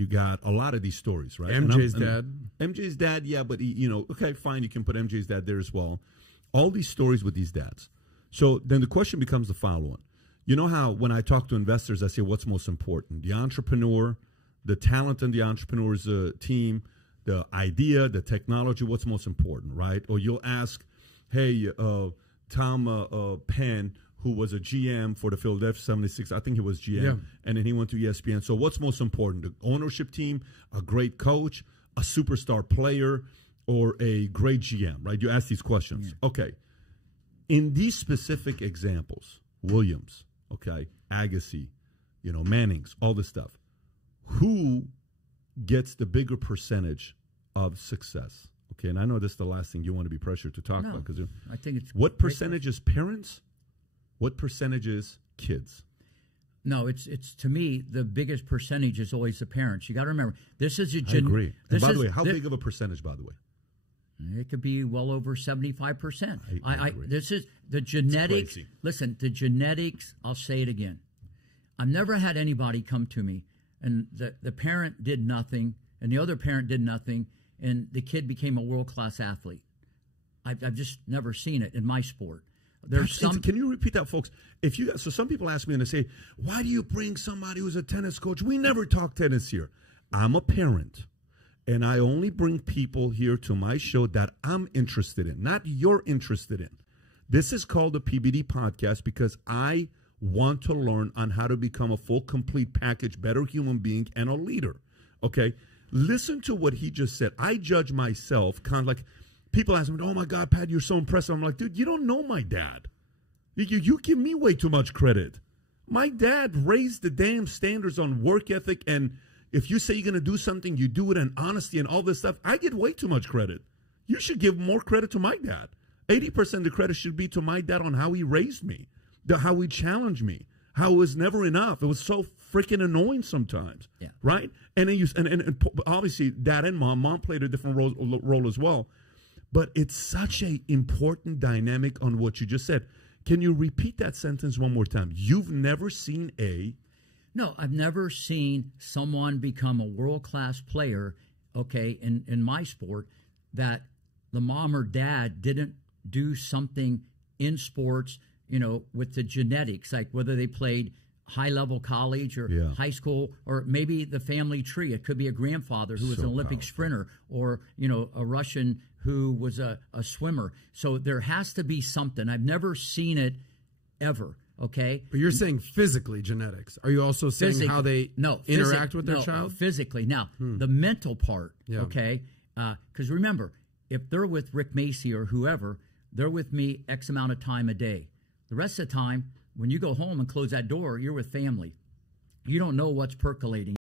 You got a lot of these stories, right? MJ's dad. MJ's dad, yeah, but okay, fine, you can put MJ's dad there as well. All these stories with these dads. So then the question becomes the following. You know how when I talk to investors, I say, what's most important? The entrepreneur, the talent in the entrepreneur's team, the idea, the technology, what's most important, right? Or you'll ask, hey, Tom Penn, who was a GM for the Philadelphia 76, I think he was GM, and then he went to ESPN. So what's most important? The ownership team, a great coach, a superstar player, or a great GM, right? You ask these questions. Yeah. Okay. In these specific examples, Williams, okay, Agassi, Mannings, all this stuff, who gets the bigger percentage of success? Okay, and I know this is the last thing you want to be pressured to talk about. Because I think it's what percentage is parents? What percentage is kids? No, it's to me the biggest percentage is always the parents. You got to remember this is a. I agree. And by the way, how big of a percentage? By the way, it could be well over 75%. I this is the genetics. Listen, the genetics. I'll say it again. I've never had anybody come to me and the parent did nothing and the other parent did nothing and the kid became a world-class athlete. I've just never seen it in my sport. Can you repeat that, folks? So some people ask me and they say, why do you bring somebody who's a tennis coach? We never talk tennis here. I'm a parent, and I only bring people here to my show that I'm interested in, not you're interested in. This is called the PBD podcast because I want to learn on how to become a full, complete package, better human being, and a leader. Okay? Listen to what he just said. I judge myself kind of like, people ask me, oh, my God, Pat, you're so impressive. I'm like, dude, you don't know my dad. You give me way too much credit. My dad raised the damn standards on work ethic, and if you say you're going to do something, you do it in honesty and all this stuff. I get way too much credit. You should give more credit to my dad. 80% of the credit should be to my dad on how he raised me, how he challenged me, how it was never enough. It was so freaking annoying sometimes, right? And then and obviously, dad and mom played a different role as well. But it's such an important dynamic on what you just said. Can you repeat that sentence one more time? You've never seen a... No, I've never seen someone become a world-class player, okay, in my sport, that the mom or dad didn't do something in sports, with the genetics, like whether they played high-level college or high school, or maybe the family tree. It could be a grandfather who was an Olympic sprinter, or, a Russian who was a swimmer. So there has to be something. I've never seen it ever, okay? But you're saying physically genetics. Are you also saying how they interact with their child? Physically. Now, the mental part, okay? Because remember, if they're with Rick Macy or whoever, they're with me X amount of time a day. The rest of the time, when you go home and close that door, you're with family. You don't know what's percolating.